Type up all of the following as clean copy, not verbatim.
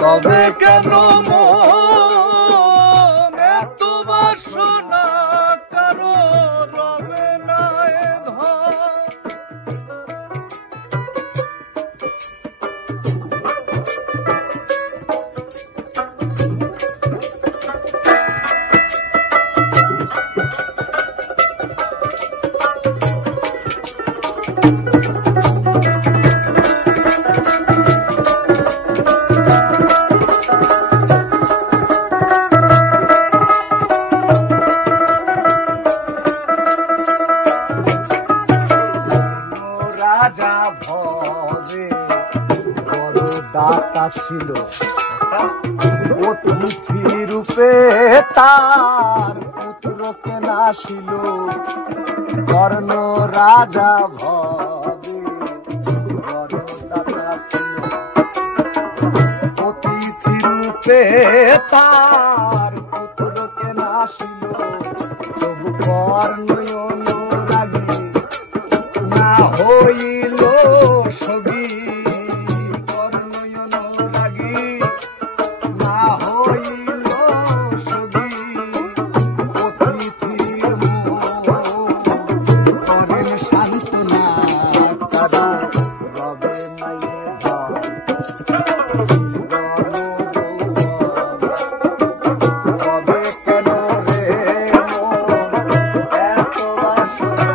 তবে কেন মন এত বাসনা কারো রবে না এ ধন। রাজা ভবে বড় দাতা ছিল, অতিথি রূপে তার পুত্রকে নাসিল। কর্ণ রাজা ভবে বড় দাতা ছিল, অতিথি রূপে তার পুত্রকে নাসিল। তবু কর্ণ অনুরাগী না হইল সগী, কর্ণ অনুরাগী না হইল সগী। অতিথির করেন সান্ত্বনা তারা রবে নাই ধন। তবে কেন রে মন এত বাসনা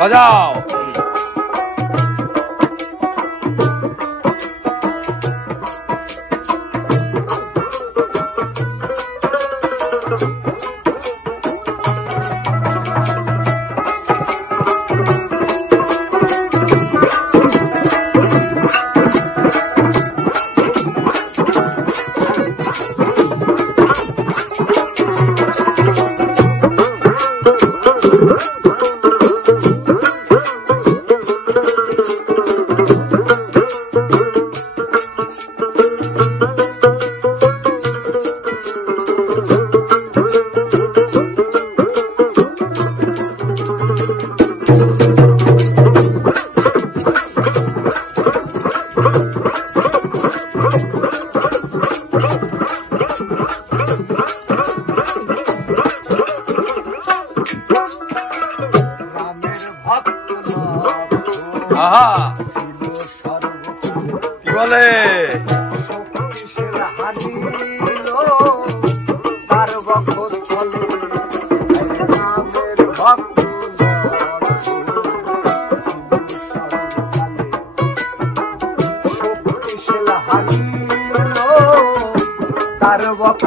বাজাও। কি বলে তার বক্ষ